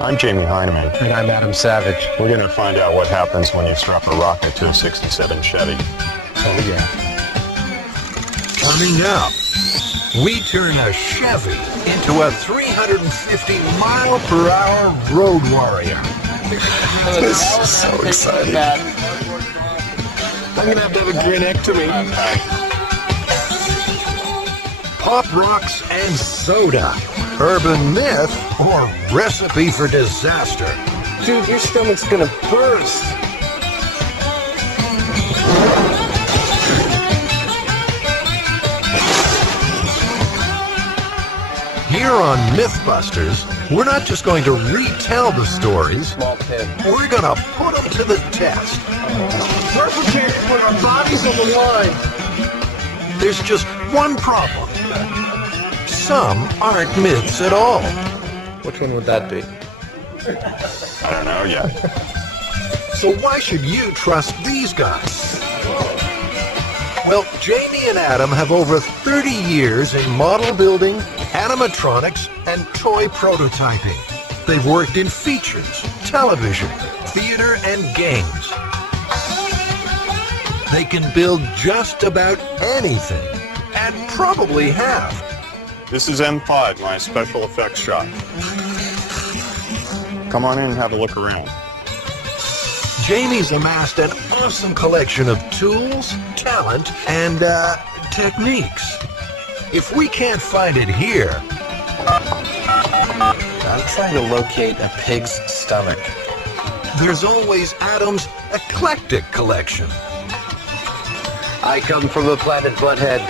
I'm Jamie Heineman. And I'm Adam Savage. We're going to find out what happens when you strap a rocket to a 67 Chevy. Oh, yeah. Coming up, we turn a Chevy into a 350-mile-per-hour road warrior. This is so exciting. I'm going to have a grenectomy. Pop rocks and soda. Urban myth or recipe for disaster. Dude, your stomach's gonna burst. Here on Mythbusters, we're not just going to retell the stories, we're going to put them to the test. We're prepared to put our bodies on the line. There's just one problem. Some aren't myths at all. Which one would that be? I don't know yet. So why should you trust these guys? Well, Jamie and Adam have over 30 years in model building, animatronics, and toy prototyping. They've worked in features, television, theater, and games. They can build just about anything, and probably have. This is M5, my special effects shop. Come on in and have a look around. Jamie's amassed an awesome collection of tools, talent, and techniques. If we can't find it here, I'm trying to locate a pig's stomach. there's always Adam's eclectic collection. I come from the planet Butthead.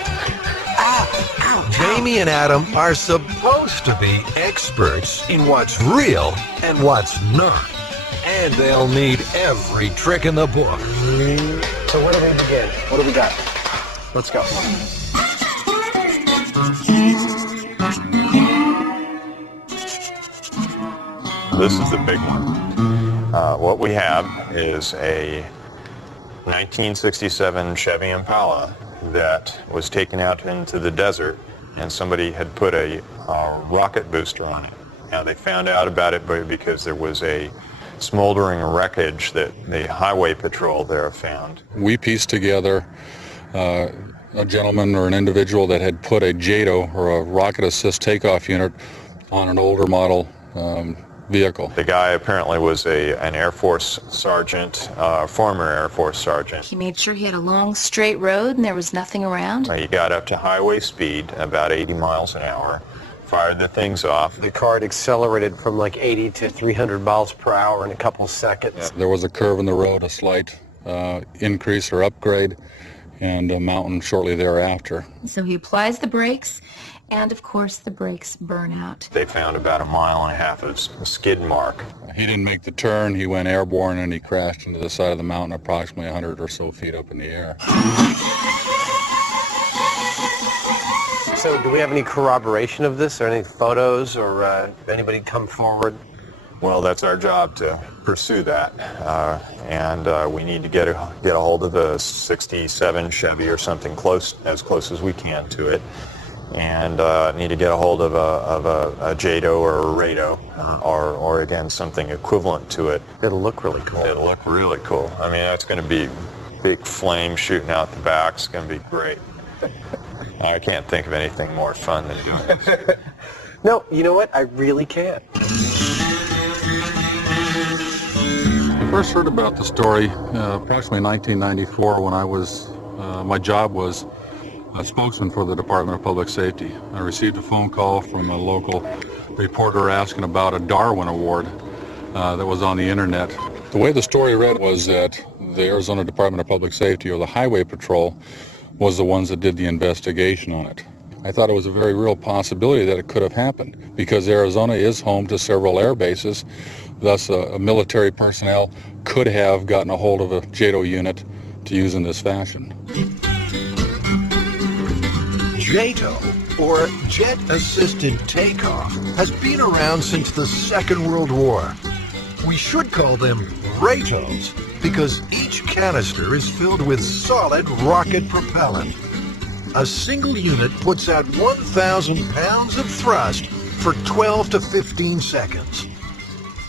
Jamie and Adam are supposed to be experts in what's real and what's not. And they'll need every trick in the book. So where do we begin? What do we got? Let's go. This is the big one. What we have is a 1967 Chevy Impala that was taken out into the desert, and somebody had put a rocket booster on it. Now they found out about it because there was a smoldering wreckage that the highway patrol there found. We pieced together a gentleman or an individual that had put a JATO or a rocket assist takeoff unit on an older model vehicle. The guy apparently was an Air Force sergeant, former Air Force sergeant. He made sure he had a long straight road and there was nothing around. He got up to highway speed, about 80 miles an hour, fired the things off. The car had accelerated from like 80 to 300 miles per hour in a couple seconds. There was a curve in the road, a slight increase or upgrade, and a mountain shortly thereafter. So he applies the brakes, and of course the brakes burn out. They found about 1.5 miles of skid mark. He didn't make the turn, he went airborne, and he crashed into the side of the mountain approximately 100 or so feet up in the air. So do we have any corroboration of this, or any photos, or anybody come forward? Well, that's our job to pursue that, and we need to get a hold of a 67 Chevy or something as close as we can to it, and need to get a hold of a JATO or a RATO, or again something equivalent to it. It'll look really cool. It'll look really cool. I mean, that's going to be big flame shooting out the back. It's going to be great. I can't think of anything more fun than doing this. No, you know what? I really can't. I first heard about the story approximately 1994 when I was, my job was a spokesman for the Department of Public Safety. I received a phone call from a local reporter asking about a Darwin Award that was on the internet. The way the story read was that the Arizona Department of Public Safety or the Highway Patrol was the ones that did the investigation on it. I thought it was a very real possibility that it could have happened because Arizona is home to several air bases, thus a military personnel could have gotten a hold of a JATO unit to use in this fashion. JATO, or Jet Assisted Takeoff, has been around since the Second World War. We should call them RATOs because each canister is filled with solid rocket propellant. A single unit puts out 1,000 pounds of thrust for 12 to 15 seconds.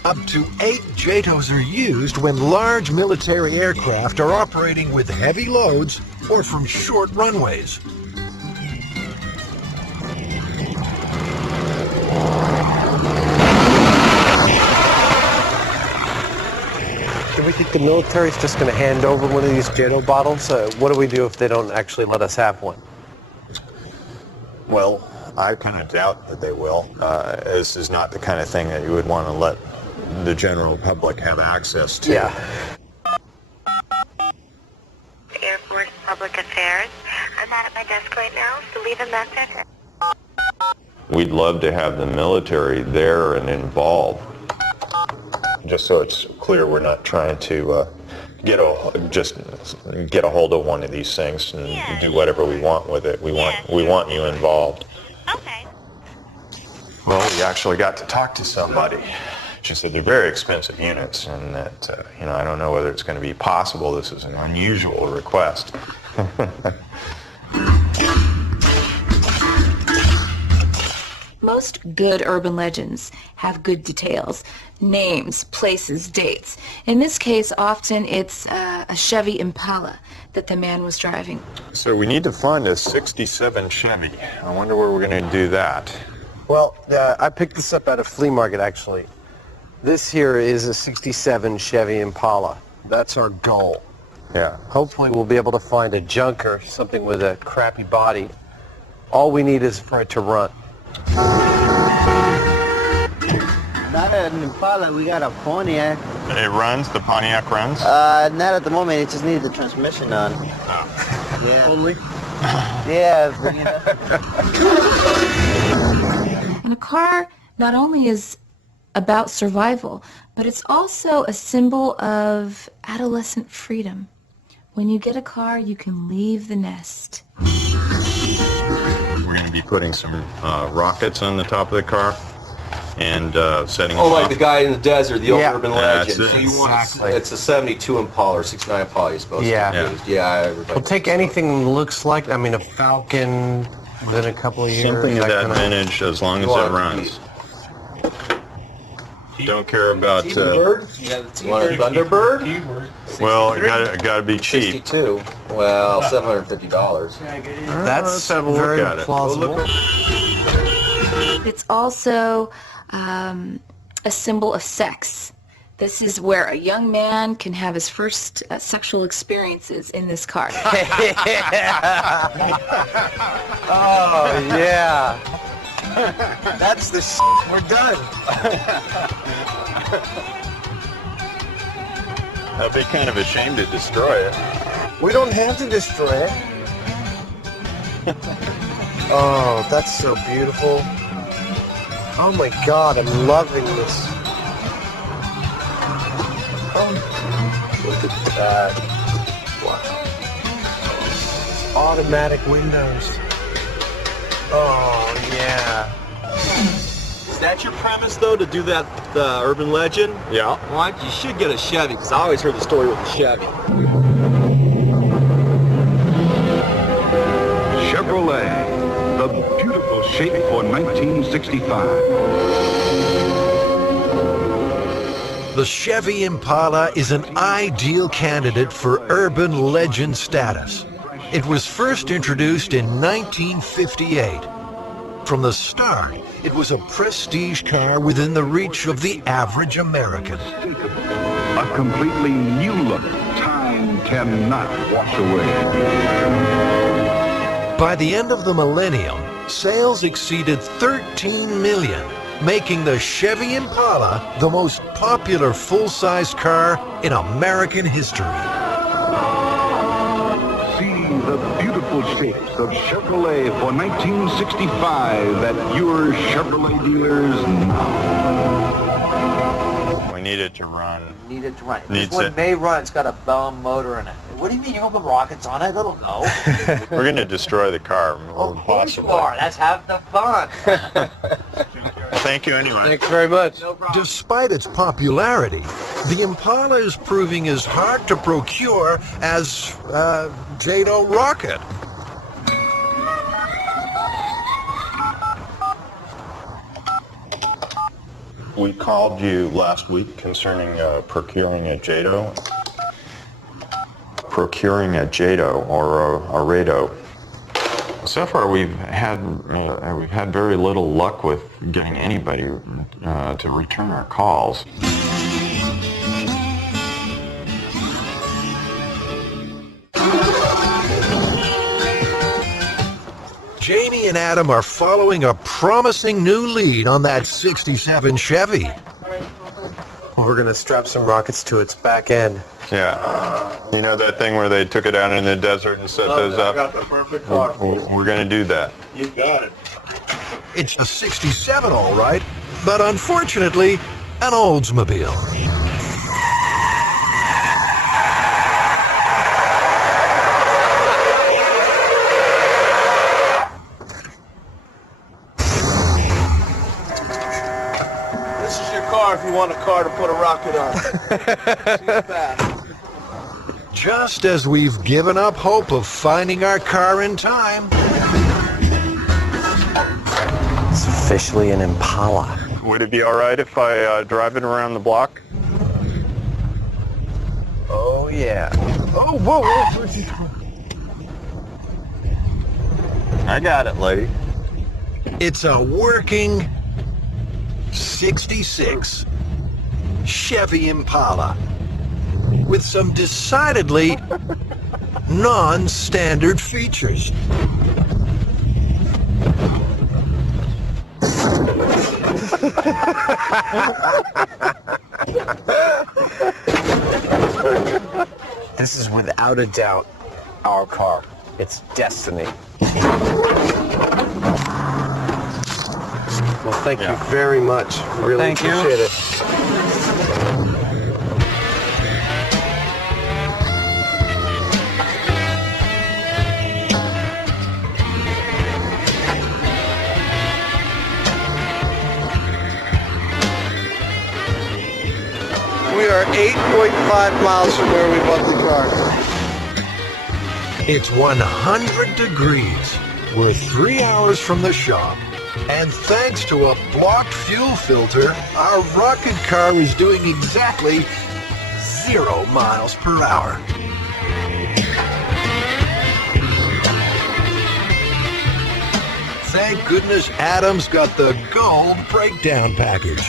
Up to 8 JATOs are used when large military aircraft are operating with heavy loads or from short runways. Do we think the military's just going to hand over one of these JATO bottles? What do we do if they don't actually let us have one? Well, I kind of doubt that they will. This is not the kind of thing that you would want to let the general public have access to. Yeah. Air Force Public Affairs. I'm not at my desk right now, so leave a message. We'd love to have the military there and involved. Just so it's clear, we're not trying to get a hold of one of these things and do whatever we want with it. We want you involved. Okay. Well, we actually got to talk to somebody. She said they're very expensive units, and that I don't know whether it's going to be possible. This is an unusual request. Most good urban legends have good details, names, places, dates. In this case, often it's a Chevy Impala that the man was driving. So we need to find a 67 Chevy. I wonder where we're going to do that. Well, I picked this up at a flea market, actually. This here is a 67 Chevy Impala. That's our goal. Yeah. Hopefully we'll be able to find a junker, something with a crappy body. All we need is for it to run. Not an Impala, we got a Pontiac. It runs? The Pontiac runs? Not at the moment, it just needed the transmission on. Oh. Yeah. Only? Yeah, but, And a car not only is about survival, but it's also a symbol of adolescent freedom. When you get a car, you can leave the nest. We're going to be putting some rockets on the top of the car and setting Oh, them like off. the guy in the desert, the old urban That's legend. it. So you want Exactly. it's a 72 Impala or 69 Impala you're supposed Yeah. to use. Yeah, everybody. We'll take anything that looks like, a Falcon within a couple of years. Something of that kind of- vintage, as long as You it want it to runs. Don't care about. T-Bird? You want a Thunderbird? Well, it got to be cheap. 62. Well, $750. That's have a look very at it. plausible. It's also a symbol of sex. This is where a young man can have his first sexual experiences in this car. Oh, yeah. That's the we're done. I'd be kind of ashamed to destroy it. We don't have to destroy it. Oh, that's so beautiful. Oh my God, I'm loving this. Oh, look at that. Wow. Automatic windows. Oh, yeah. Is that your premise, though, to do that urban legend? Yeah. Well, you should get a Chevy, because I always heard the story with the Chevy. Chevrolet, the beautiful shape for 1965. The Chevy Impala is an ideal candidate for urban legend status. It was first introduced in 1958. From the start, it was a prestige car within the reach of the average American. A completely new look time cannot wash away. By the end of the millennium, sales exceeded 13 million, making the Chevy Impala the most popular full-size car in American history. See the beautiful shapes of Chevrolet for 1965 at your Chevrolet dealers now. We need it to run. need it to run. Needs This one it. may run, it's got a bomb motor in it. What do you mean you don't put rockets on it? It'll go. We're going to destroy the car. Of course you are. Let's have the fun. Thank you anyway. Thanks very much. No problem. Despite its popularity, the Impala is proving as hard to procure as JATO Rocket. we called you last week concerning procuring a JATO. Procuring a JATO or a RATO. So far, we've had very little luck with getting anybody to return our calls. Jamie and Adam are following a promising new lead on that 67 Chevy. We're going to strap some rockets to its back end. Yeah. You know that thing where they took it out in the desert and set those up? I got the perfect car. We're going to do that. You got it. It's a 67 all right, but unfortunately, an Oldsmobile. This is your car if you want a car to put a rocket on. She's fast. Just as we've given up hope of finding our car in time. It's officially an Impala. Would it be all right if I drive it around the block? Oh, yeah. Oh, whoa, whoa. I got it, lady. It's a working 66 Chevy Impala with some decidedly non-standard features. This is without a doubt our car. It's destiny. Well, thank you very much. Really appreciate it. We are 8.5 miles from where we bought the car. It's 100 degrees. We're 3 hours from the shop. And thanks to a blocked fuel filter, our rocket car is doing exactly 0 miles per hour. Thank goodness Adam's got the gold breakdown package.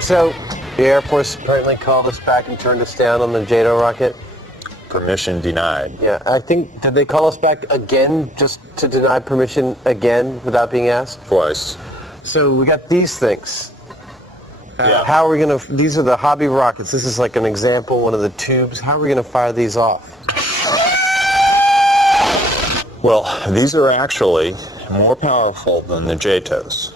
So, the Air Force apparently called us back and turned us down on the JATO rocket. Permission denied. Yeah, I think, did they call us back again just to deny permission again without being asked? Twice. So we got these things. Yeah. How are we going to, these are the hobby rockets. This is like an example, one of the tubes. How are we going to fire these off? Well, these are actually more powerful than the JATOs.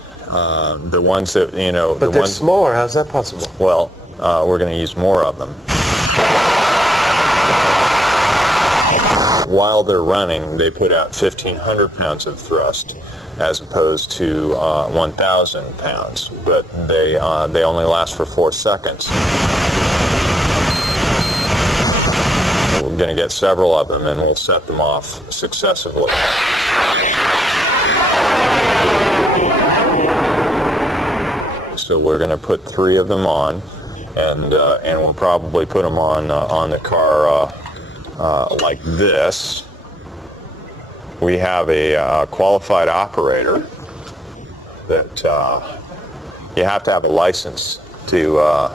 The ones that, you know... But they're smaller. How's that possible? Well, we're going to use more of them. While they're running, they put out 1,500 pounds of thrust as opposed to 1,000 pounds, but they only last for 4 seconds. We're going to get several of them and we'll set them off successively. So we're going to put 3 of them on, and we'll probably put them on the car like this. We have a qualified operator that you have to have a license a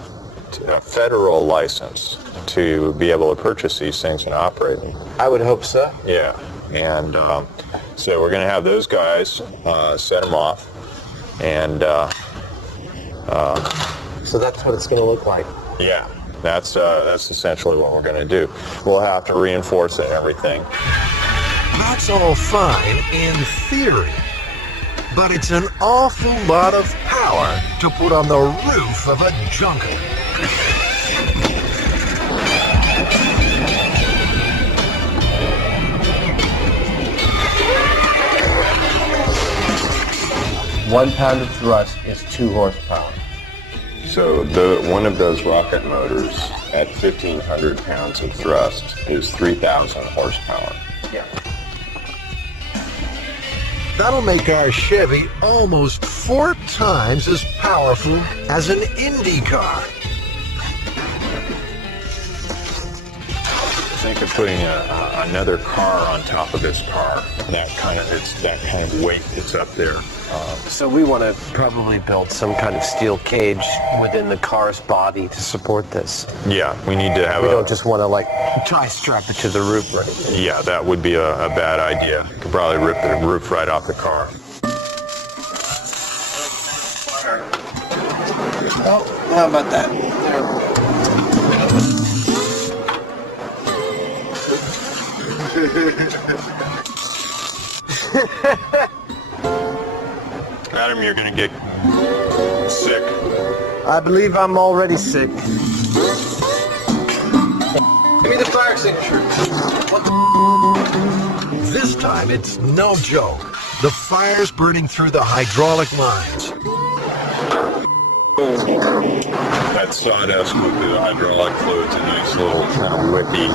federal license to be able to purchase these things and operate them. I would hope so. Yeah, and so we're going to have those guys set them off, and so that's what it's going to look like. yeah, that's essentially what we're going to do. We'll have to reinforce it and everything. That's all fine in theory, but it's an awful lot of power to put on the roof of a junker. One pound of thrust is 2 horsepower. So one of those rocket motors at 1,500 pounds of thrust is 3,000 horsepower. Yeah. That'll make our Chevy almost 4 times as powerful as an Indy car. Think of putting another car on top of this car. That kind of weight that's up there. So we want to probably build some kind of steel cage within the car's body to support this. Yeah, we need to have We don't just want to like tie strap it to the roof, right? Yeah, that would be a bad idea. Could probably rip the roof right off the car. Oh, how about that? Adam, you're gonna get sick. I believe I'm already sick. Give me the fire extinguisher. This time it's no joke. The fire's burning through the hydraulic lines. That sawdust with the hydraulic fluid's a nice little kind of wicky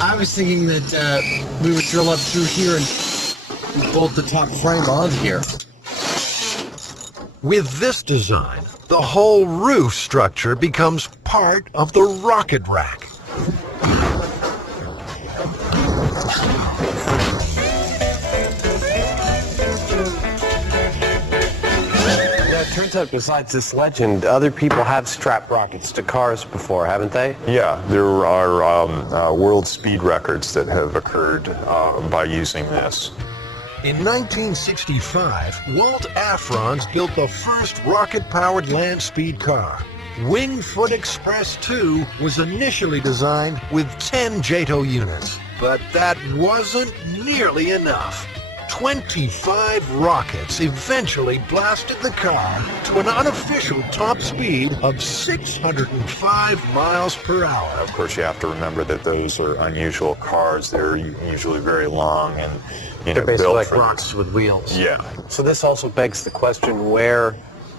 I was thinking that we would drill up through here and bolt the top frame on here. With this design, the whole roof structure becomes part of the rocket rack. Turns out, besides this legend, other people have strapped rockets to cars before, haven't they? Yeah, there are world speed records that have occurred by using this. In 1965, Walt Afrons built the first rocket-powered land speed car. Wingfoot Express 2 was initially designed with 10 JATO units, but that wasn't nearly enough. 25 rockets eventually blasted the car to an unofficial top speed of 605 miles per hour. Of course, you have to remember that those are unusual cars. They're usually very long and They're basically built like for rockets with wheels. Yeah. So this also begs the question, where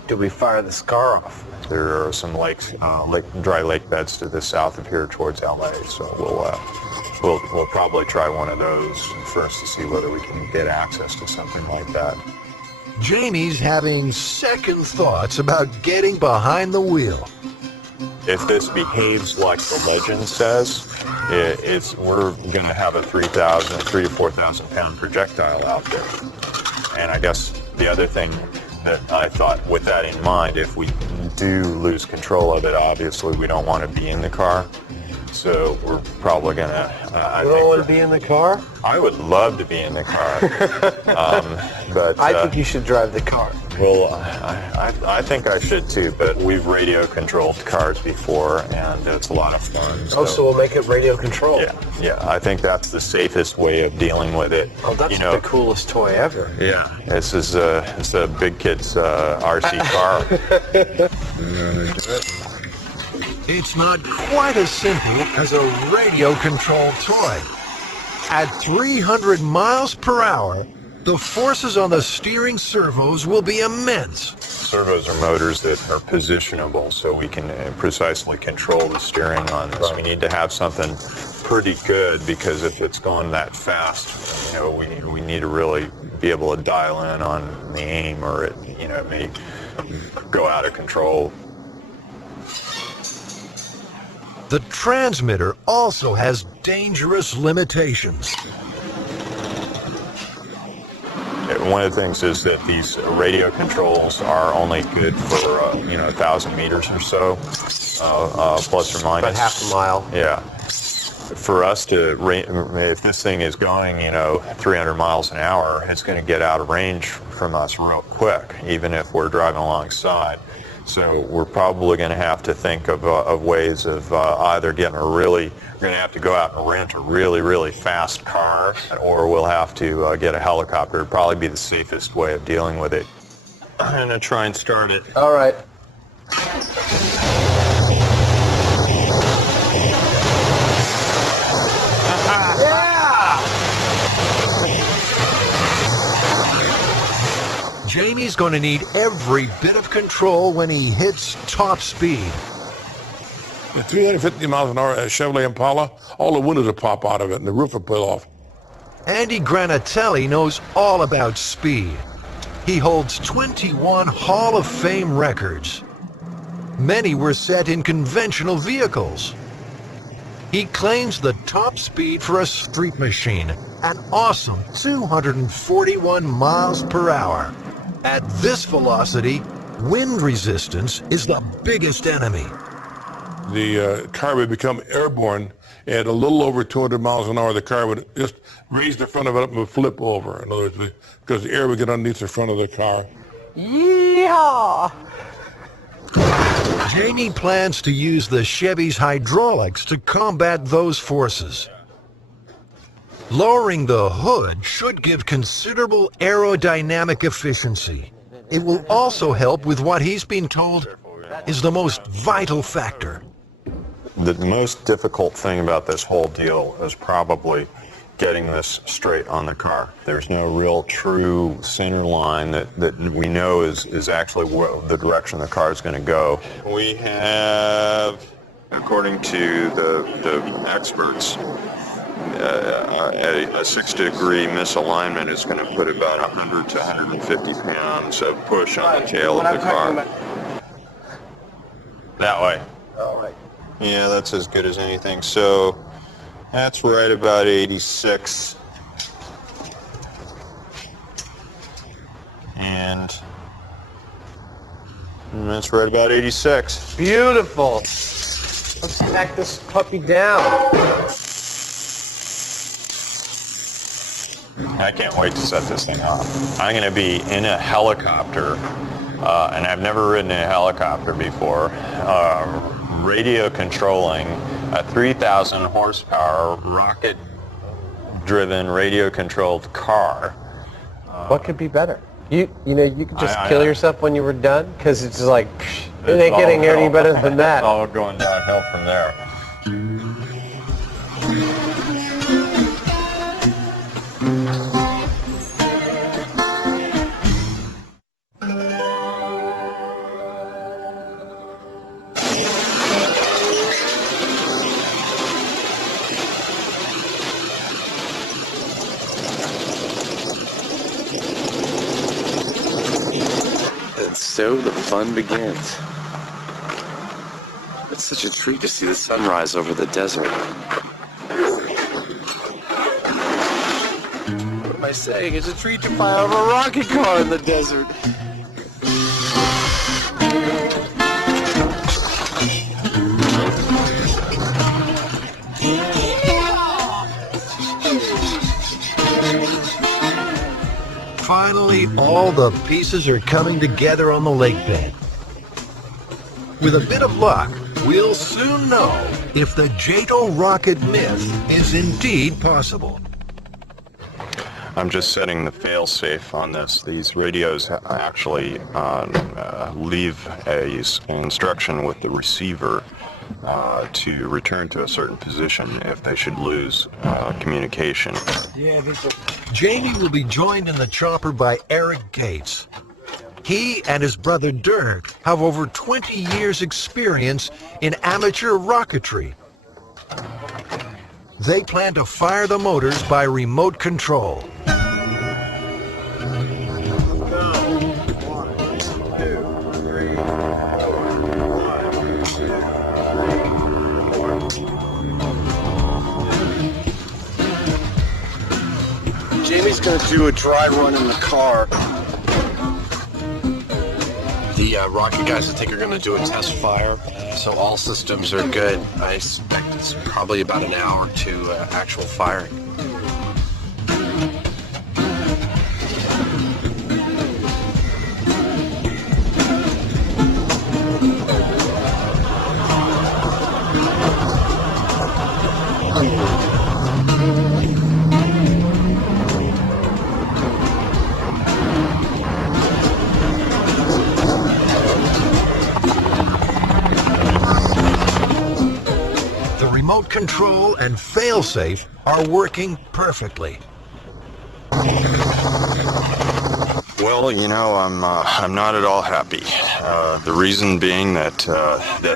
do we fire this car off? There are some lakes, dry lake beds to the south of here towards LA. So we'll probably try one of those first to see whether we can get access to something like that. Jamie's having second thoughts about getting behind the wheel. If this behaves like the legend says, we're going to have a 3 to 4,000 pound projectile out there. And I guess the other thing that I thought, with that in mind, if we do lose control of it, obviously we don't want to be in the car. So we're probably going to... You don't want to be in the car? I would love to be in the car. But I think you should drive the car. Well, I think I should too, but we've radio-controlled cars before, and it's a lot of fun. So we'll make it radio-controlled? Yeah, I think that's the safest way of dealing with it. Oh, that's the coolest toy ever. Yeah, this is it's a big kid's RC car. It's not quite as simple as a radio-controlled toy. At 300 miles per hour, the forces on the steering servos will be immense. Servos are motors that are positionable, so we can precisely control the steering on this. We need to have something pretty good, because if it's going that fast, we need to really be able to dial in on the aim, or it may go out of control. The transmitter also has dangerous limitations. One of the things is that these radio controls are only good for 1,000 meters or so, plus or minus. About half a mile. Yeah. For us to, if this thing is going 300 miles an hour, it's going to get out of range from us real quick, even if we're driving alongside. So we're probably going to have to think of ways of either we're going to have to go out and rent a really, really fast car, or we'll have to get a helicopter. It'd probably be the safest way of dealing with it. I'm going to try and start it. All right. Jamie Jamie's going to need every bit of control when he hits top speed. At 350 miles an hour, a Chevrolet Impala, all the windows will pop out of it and the roof will pull off. Andy Granatelli knows all about speed. He holds 21 Hall of Fame records. Many were set in conventional vehicles. He claims the top speed for a street machine, an awesome 241 miles per hour. At this velocity, wind resistance is the biggest enemy. The car would become airborne at a little over 200 miles an hour. The car would just raise the front of it up and would flip over. In other words, because the air would get underneath the front of the car. Yeehaw! Jamie plans to use the Chevy's hydraulics to combat those forces. Lowering the hood should give considerable aerodynamic efficiency. It will also help with what he's been told is the most vital factor. The most difficult thing about this whole deal is probably getting this straight on the car. There's no real true center line that we know is actually the direction the car is going to go. We have, according to the experts, a 6-degree misalignment is going to put about 100 to 150 pounds of push on the tail of the car. That way. All right. Yeah, that's as good as anything. So that's right about 86. And that's right about 86. Beautiful. Let's tack this puppy down. I can't wait to set this thing off. I'm going to be in a helicopter, and I've never ridden in a helicopter before, radio controlling a 3,000 horsepower rocket-driven radio-controlled car. What could be better? You know, you could just kill yourself when you were done, because it's just like, it ain't getting any better than that. It's all going downhill from there. So the fun begins. It's such a treat to see the sunrise over the desert. What am I saying? It's a treat to fly over a rocket car in the desert. Finally, all the pieces are coming together on the lake bed. With a bit of luck, we'll soon know if the JATO rocket myth is indeed possible. I'm just setting the fail-safe on this. These radios actually leave an instruction with the receiver to return to a certain position if they should lose communication. Jamie will be joined in the chopper by Eric Gates. He and his brother Dirk have over 20 years' experience in amateur rocketry. They plan to fire the motors by remote control. Jamie's going to do a dry run in the car. The rocket guys, I think, are going to do a test fire, so all systems are good. I expect it's probably about an hour to actual firing. Remote control and fail-safe are working perfectly. Well, you know, I'm not at all happy. The reason being that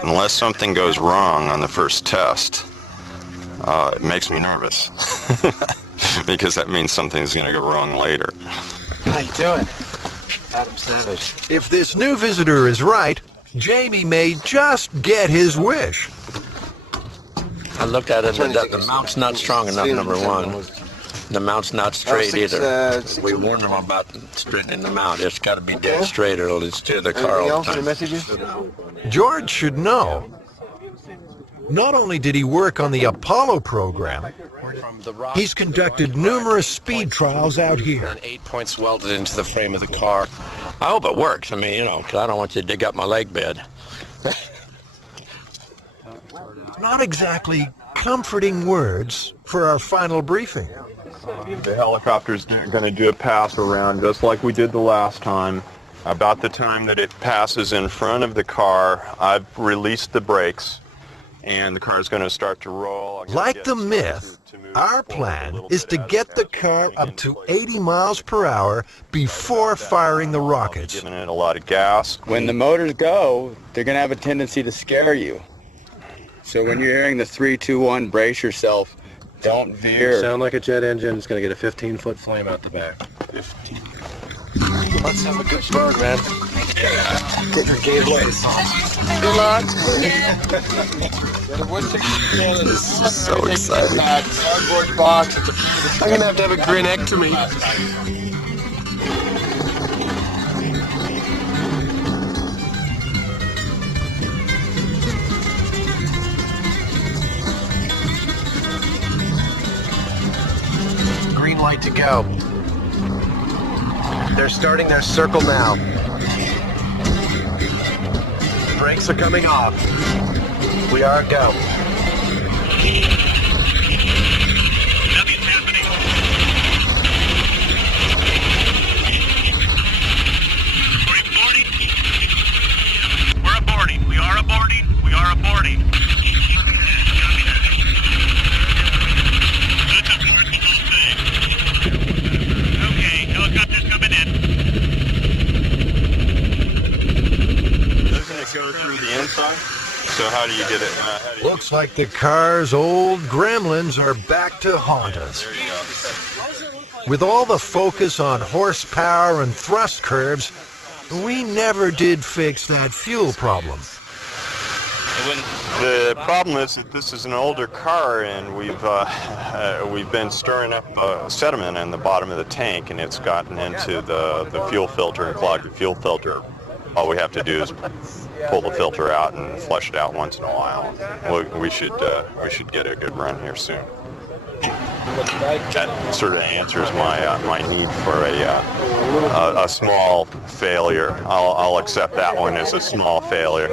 unless something goes wrong on the first test, it makes me nervous. Because that means something's going to go wrong later. How you doing? Adam Savage. If this new visitor is right, Jamie may just get his wish. I looked at it, the mount's not strong enough, number one. The mount's not straight either. We warned them about straightening the mount. It's got to be dead straight or it'll steer the car all the time. George should know. Not only did he work on the Apollo program, he's conducted numerous speed trials out here. And 8 points welded into the frame of the car. I hope it works. I mean, you know, 'cause I don't want you to dig up my leg bed. Not exactly comforting words for our final briefing. The helicopter's going to do a pass around just like we did the last time. About the time that it passes in front of the car, I've released the brakes, and the car's going to start to roll. Like the Myth, our plan is to get the car up to 80 miles per hour before firing the rockets. Giving it a lot of gas. When the motors go, they're going to have a tendency to scare you. So when you're hearing the 3, 2, 1, brace yourself. Don't veer. Sound like a jet engine. It's going to get a 15-foot flame out the back. 15. Let's have a good bird, man. Get your gateways. Good luck. This is so exciting. Cardboard box. I'm going to have a grenectomy. Green light to go. They're starting their circle now. Brakes are coming off. We are go. Nothing's happening. We're aborting. We are aborting. We are aborting. Okay, helicopter's coming in. Doesn't it go through the inside? So how do you get it? Looks like the car's old gremlins are back to haunt us. With all the focus on horsepower and thrust curves, we never did fix that fuel problem. The problem is that this is an older car, and we've been stirring up sediment in the bottom of the tank, and it's gotten into the fuel filter and clogged the fuel filter. All we have to do is pull the filter out and flush it out once in a while. We should get a good run here soon. That sort of answers my need for a small failure. I'll accept that one as a small failure.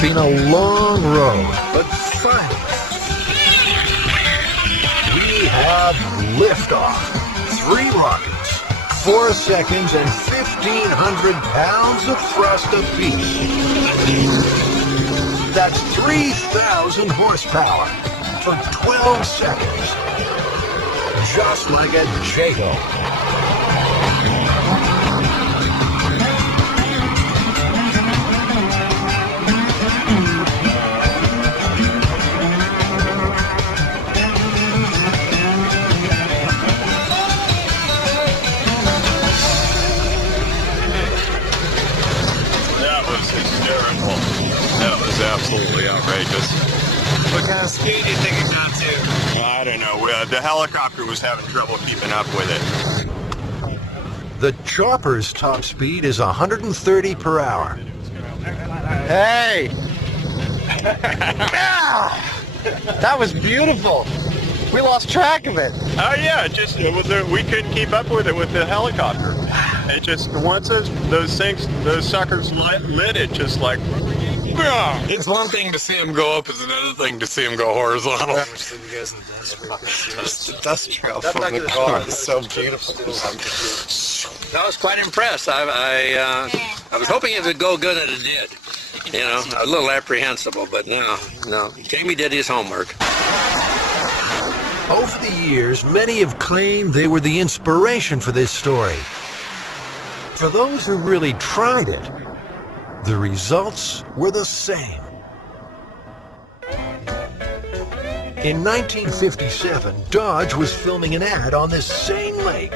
Been a long road, but finally, we have liftoff. 3 rockets, 4 seconds, and 1,500 pounds of thrust apiece. That's 3,000 horsepower for 12 seconds. Just like a JATO. do you think it got to? I don't know. The helicopter was having trouble keeping up with it. The chopper's top speed is 130 per hour. Hey! That was beautiful. We lost track of it. Oh yeah, we couldn't keep up with it with the helicopter. It just once those suckers lit, it just like. It's one thing to see him go up, it's another thing to see him go horizontal. The dust trail from the car is so beautiful. I was quite impressed. I was hoping it would go good, and it did. You know, a little apprehensible, but no. Jamie did his homework. Over the years, many have claimed they were the inspiration for this story. For those who really tried it, the results were the same. In 1957, Dodge was filming an ad on this same lake.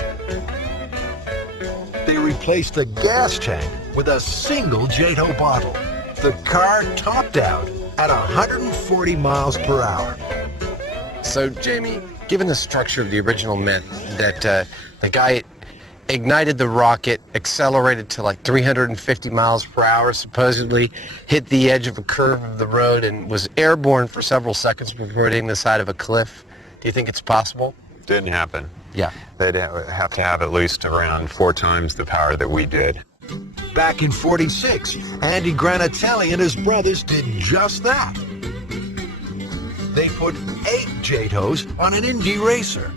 They replaced the gas tank with a single JATO bottle. The car topped out at 140 miles per hour. So, Jamie, given the structure of the original myth that the guy ignited the rocket, accelerated to like 350 miles per hour, supposedly hit the edge of a curve of the road and was airborne for several seconds before hitting the side of a cliff, do you think it's possible? Didn't happen. Yeah. They'd have to have at least around 4 times the power that we did. Back in '46, Andy Granatelli and his brothers did just that. They put 8 JATOs on an Indy racer.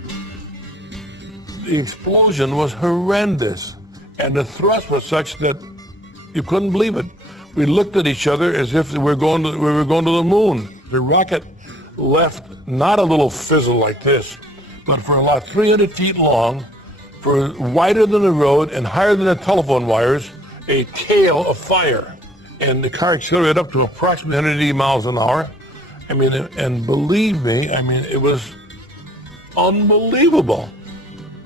The explosion was horrendous, and the thrust was such that you couldn't believe it. We looked at each other as if we were going to the moon. The rocket left not a little fizzle like this, but for about 300 feet long, for wider than the road and higher than the telephone wires, a tail of fire. And the car accelerated up to approximately 180 miles an hour. I mean, and believe me, I mean, it was unbelievable.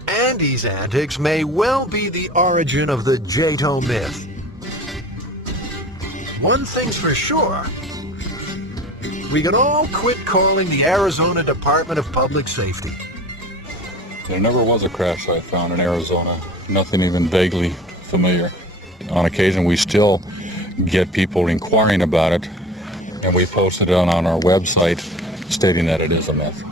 Andy's antics may well be the origin of the JATO myth. One thing's for sure, we can all quit calling the Arizona Department of Public Safety. There never was a crash I found in Arizona, nothing even vaguely familiar. On occasion, we still get people inquiring about it, and we posted it on our website stating that it is a myth.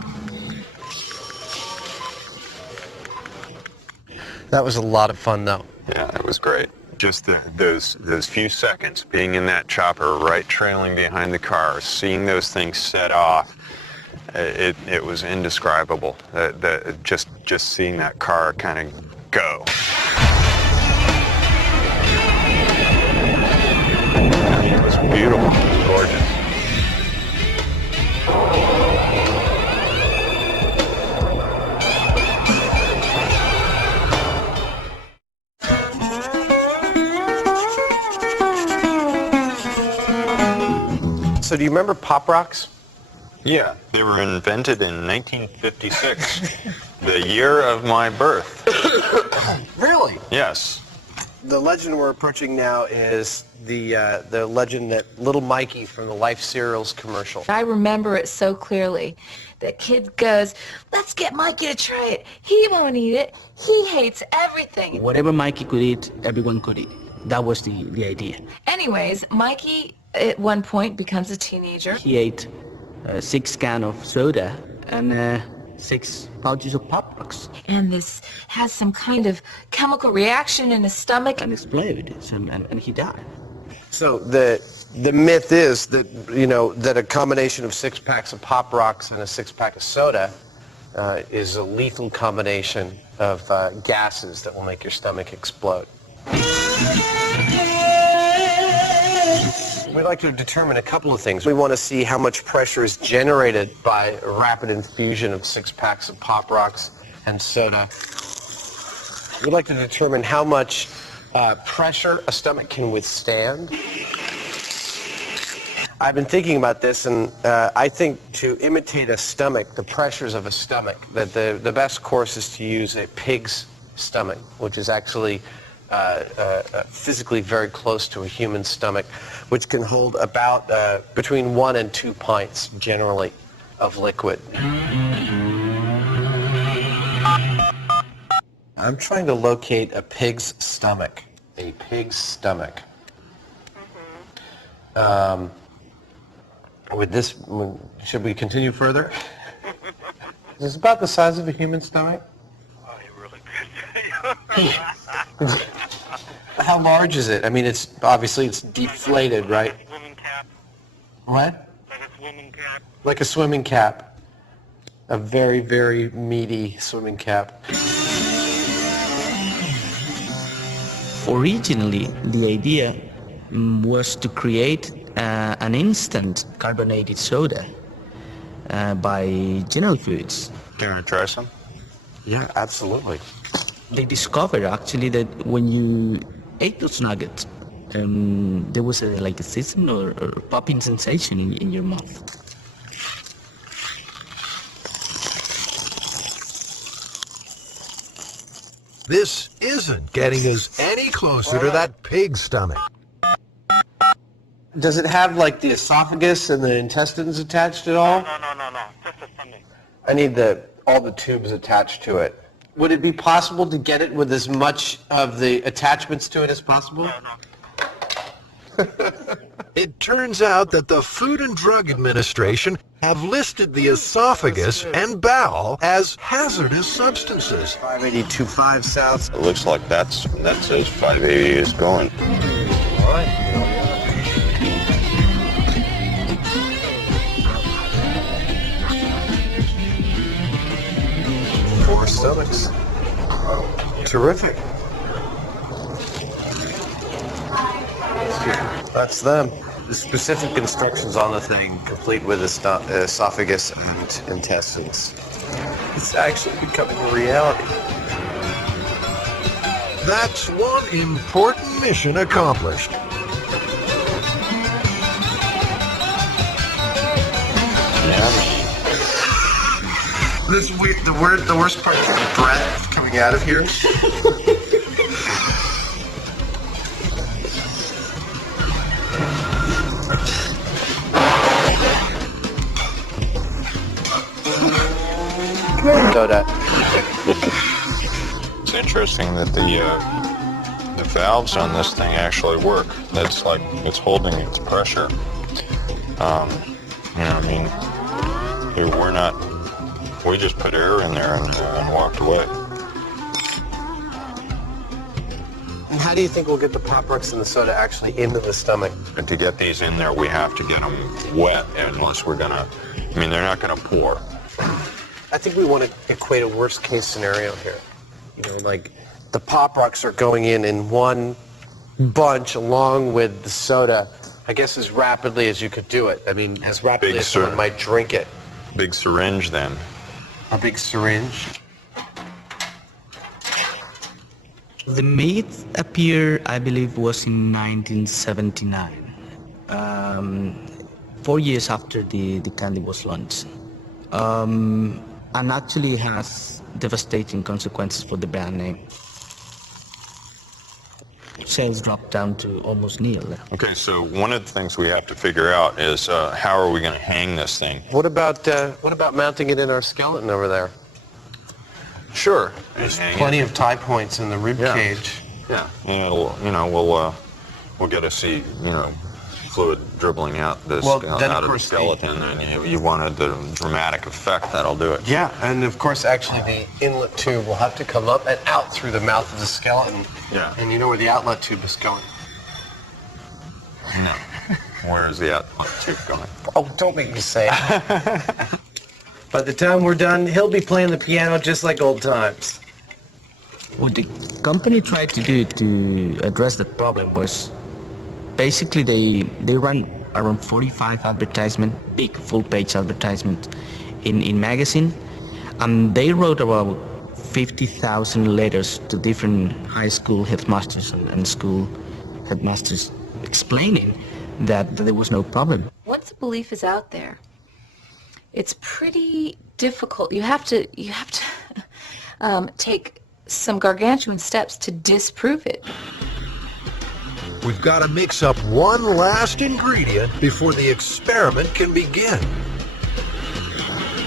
That was a lot of fun, though. Yeah, it was great. Just those few seconds being in that chopper, right trailing behind the car, seeing those things set off, it was indescribable. Just seeing that car kind of go. It was beautiful. It was gorgeous. So do you remember Pop Rocks? Yeah, they were invented in 1956, the year of my birth. Really? Yes. The legend we're approaching now is the legend that Little Mikey from the Life Cereals commercial. I remember it so clearly. The kid goes, "Let's get Mikey to try it. He won't eat it. He hates everything." Whatever Mikey could eat, everyone could eat. That was the idea. Anyways, Mikey at one point becomes a teenager. He ate 6 cans of soda and 6 pouches of Pop Rocks. And this has some kind of chemical reaction in his stomach. And exploded, and he died. So the myth is that, you know, that a combination of 6 packs of Pop Rocks and a 6-pack of soda is a lethal combination of gases that will make your stomach explode. We'd like to determine a couple of things. We want to see how much pressure is generated by a rapid infusion of 6 packs of Pop Rocks and soda. We'd like to determine how much pressure a stomach can withstand. I've been thinking about this, and I think to imitate a stomach, the pressures of a stomach, that the best course is to use a pig's stomach, which is actually physically very close to a human stomach, which can hold about between 1 and 2 pints generally. of liquid. I'm trying to locate a pig's stomach. A pig's stomach. Should we continue further? Is this about the size of a human stomach? Oh, you really good. How large is it? I mean, it's deflated, right? Like a swimming cap. What? Like a swimming cap. Like a swimming cap. A very, very meaty swimming cap. Originally, the idea was to create an instant carbonated soda by General Foods. Can I try some? Yeah, absolutely. They discovered actually that when you ate those nuggets, there was like a sizzling or popping sensation in your mouth. This isn't getting us any closer to that pig's stomach. Does it have like the esophagus and the intestines attached at all? No. Just a stomach. I need all the tubes attached to it. Would it be possible to get it with as much of the attachments to it as possible? No. It turns out that the Food and Drug Administration have listed the esophagus and bowel as hazardous substances. 5825 South. It looks like that says 580 is going. All right. Four stomachs. Terrific. That's them. The specific instructions on the thing, complete with esophagus and intestines. It's actually becoming a reality. That's one important mission accomplished. The worst part is the breath coming out of here. Soda. It's interesting that the valves on this thing actually work. That's like it's holding its pressure. We just put air in there and walked away. And how do you think we'll get the Pop Rocks and the soda actually into the stomach? And to get these in there, we have to get them wet, unless we're gonna. They're not gonna pour. I think we want to equate a worst case scenario here. Like the Pop Rocks are going in one bunch along with the soda, I guess as rapidly as you could do it. As rapidly as someone might drink it. Big syringe then. A big syringe. The myth appeared, I believe, was in 1979, 4 years after the candy was launched. And actually has devastating consequences for the brand name. Sales dropped down to almost nil. Okay, so one of the things we have to figure out is how are we going to hang this thing? What about mounting it in our skeleton over there? Sure. There's plenty of tie points in the rib cage. Yeah. And we'll get to see fluid dribbling out of the skeleton, and you wanted the dramatic effect, that'll do it. Yeah, and of course actually the inlet tube will have to come up and out through the mouth of the skeleton. Yeah. And you know where the outlet tube is going? No. Where is the outlet tube going? Oh, don't make me say it. By the time we're done, he'll be playing the piano just like old times. What the company tried to do to address that problem was basically they run around 45 advertisement, big full-page advertisement in magazine, and they wrote about 50,000 letters to different high school headmasters and school headmasters explaining that there was no problem. Once a belief is out there, it's pretty difficult. You have to take some gargantuan steps to disprove it. We've got to mix up one last ingredient before the experiment can begin.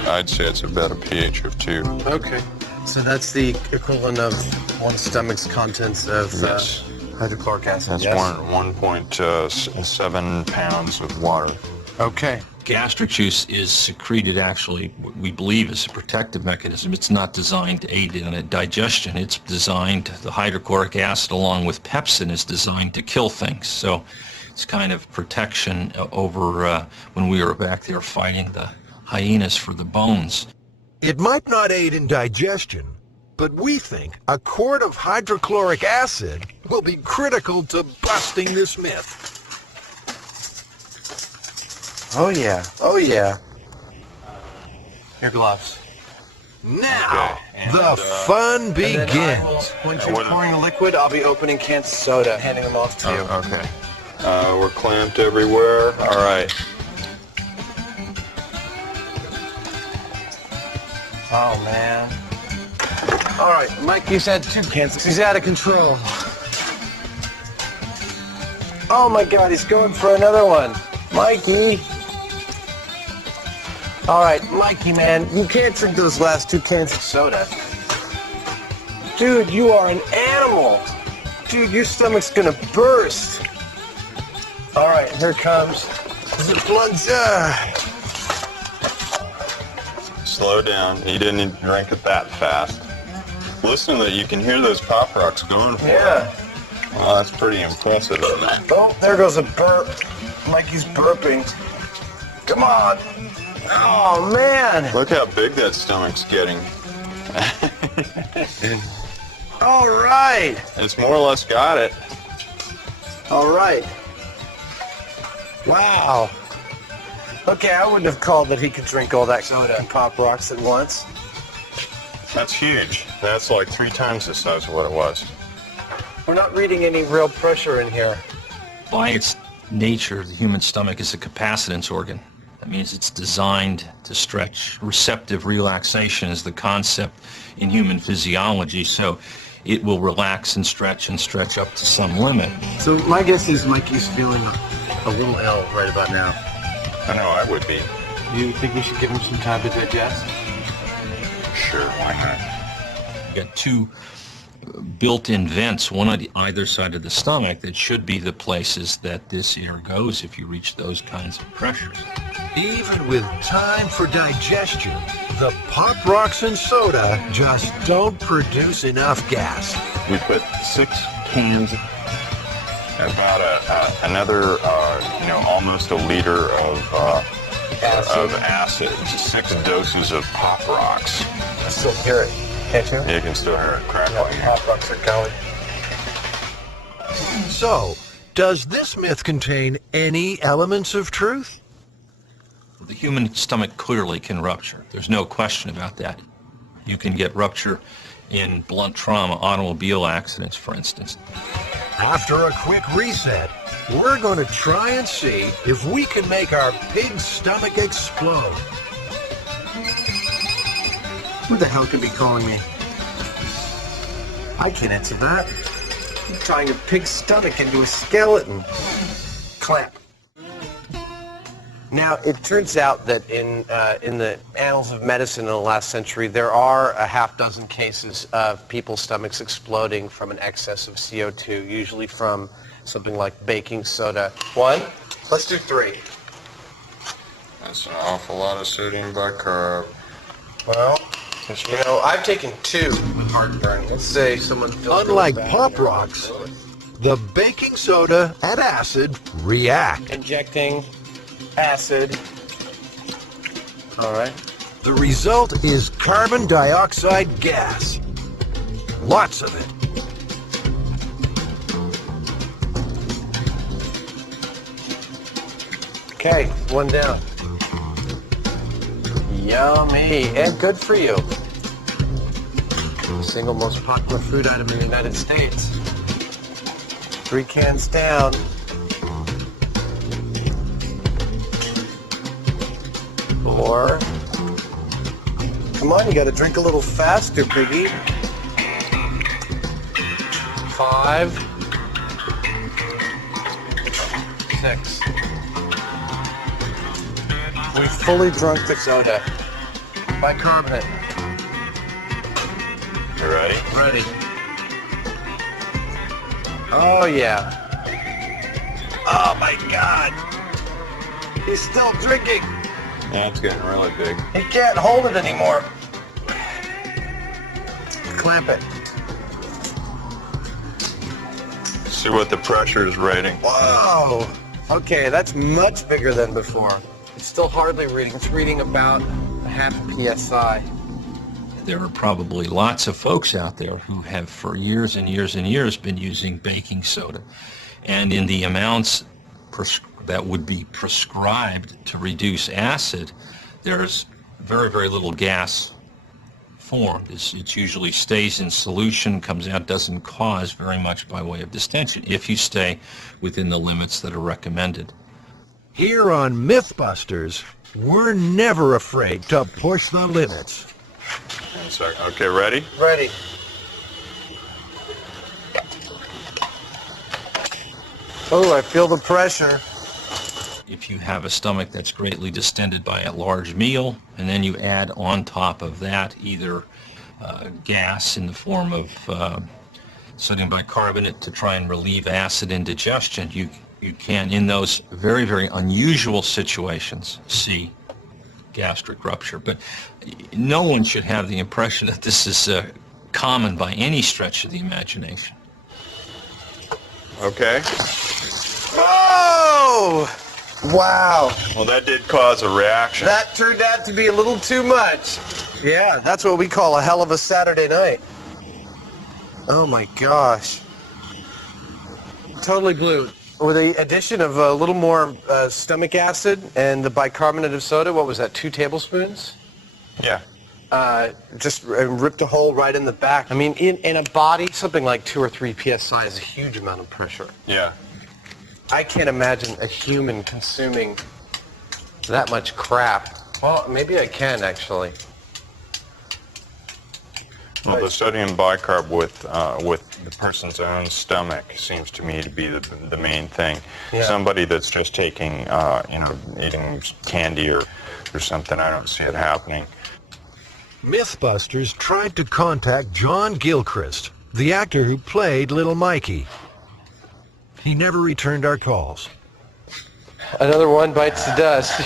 I'd say it's about a pH of 2. Okay. So that's the equivalent of one stomach's contents of Yes. hydrochloric acid. That's yes? 1.7 pounds of water. Okay. Gastric juice is secreted actually, we believe, as a protective mechanism. It's not designed to aid in a digestion. It's designed, the hydrochloric acid along with pepsin is designed to kill things. So it's kind of protection over when we were back there fighting the hyenas for the bones. It might not aid in digestion, but we think a quart of hydrochloric acid will be critical to busting this myth. Oh yeah. Oh yeah. Your gloves. Now, the fun begins. When you're pouring liquid, I'll be opening cans of soda, handing them off to you. Okay. We're clamped everywhere. All right. Oh, man. All right, Mike, you said 2 cans. He's out of control. Oh, my God, he's going for another one. Mikey. All right, Mikey, man, you can't drink those last 2 cans of soda. Dude, you are an animal. Dude, your stomach's gonna burst. All right, here comes the plunger. Slow down. You didn't drink it that fast. Listen to that. You can hear those Pop Rocks going for it. Well, that's pretty impressive, isn't it? Oh, there goes a burp. Mikey's burping. Come on. Oh, man. Look how big that stomach's getting. All right. It's more or less got it. All right. Wow. Okay, I wouldn't have called that he could drink all that soda and Pop Rocks at once. That's huge. That's like 3 times the size of what it was. We're not reading any real pressure in here. By its nature, the human stomach is a capacitance organ. That means it's designed to stretch. Receptive relaxation is the concept in human physiology, so it will relax and stretch up to some limit. So my guess is Mikey's feeling a little ill right about now. I know I would be. You think we should give him some time to digest? Sure, why not? You got 2 built-in vents, one on either side of the stomach, that should be the places that this air goes if you reach those kinds of pressures. Even with time for digestion, the Pop Rocks and soda just don't produce enough gas. We put 6 cans, about another, almost a liter of acid, 6 doses of Pop Rocks. I still hear it, can't you? You can still hear it crackling. Pop Rocks are going. So, does this myth contain any elements of truth? The human stomach clearly can rupture. There's no question about that. You can get rupture in blunt trauma, automobile accidents, for instance. After a quick reset, we're going to try and see if we can make our pig's stomach explode. Who the hell could be calling me? I can't answer that. I'm trying a pig's stomach into a skeleton. Clamp. Now, it turns out that in the annals of medicine in the last century, there are a half dozen cases of people's stomachs exploding from an excess of CO2, usually from something like baking soda. 1? Let's do 3. That's an awful lot of sodium bicarb. Well, you know, I've taken 2 with heartburn. Let's say someone feels Unlike really bad. Pop Rocks, the baking soda and acid react. Injecting acid. All right. The result is carbon dioxide gas. Lots of it. Okay, 1 down. Yummy, and good for you. The single most popular food item in the United States. 3 cans down. Four. Come on, you gotta drink a little faster, piggy. 5. 6. We fully drunk the soda. Bicarbonate. You ready? Ready. Oh, yeah. Oh, my God. He's still drinking. Yeah, it's getting really big. He can't hold it anymore. Clamp it. See what the pressure is rating. Whoa. Okay, that's much bigger than before. It's still hardly reading. It's reading about half a PSI. There are probably lots of folks out there who have for years and years and years been using baking soda. And in the amounts that would be prescribed to reduce acid, there's very, very little gas formed. It usually stays in solution, comes out, doesn't cause very much by way of distension if you stay within the limits that are recommended. Here on Mythbusters, we're never afraid to push the limits. Okay, ready? Ready. Oh, I feel the pressure. If you have a stomach that's greatly distended by a large meal, and then you add on top of that either gas in the form of sodium bicarbonate to try and relieve acid indigestion, you can, in those very, very unusual situations, see gastric rupture. But no one should have the impression that this is common by any stretch of the imagination. Okay. Oh! Wow. Well, that did cause a reaction. That turned out to be a little too much. Yeah, that's what we call a hell of a Saturday night. Oh my gosh. Totally blew. With the addition of a little more stomach acid and the bicarbonate of soda, what was that, 2 tablespoons? Yeah. Just ripped a hole right in the back. I mean, in a body, something like 2 or 3 PSI is a huge amount of pressure. Yeah. I can't imagine a human consuming that much crap. Well, maybe I can, actually. Well, the sodium bicarb with the person's own stomach seems to me to be the main thing. Yeah. Somebody that's just taking, eating candy or something, I don't see it happening. Mythbusters tried to contact John Gilchrist, the actor who played Little Mikey. He never returned our calls. Another one bites the dust.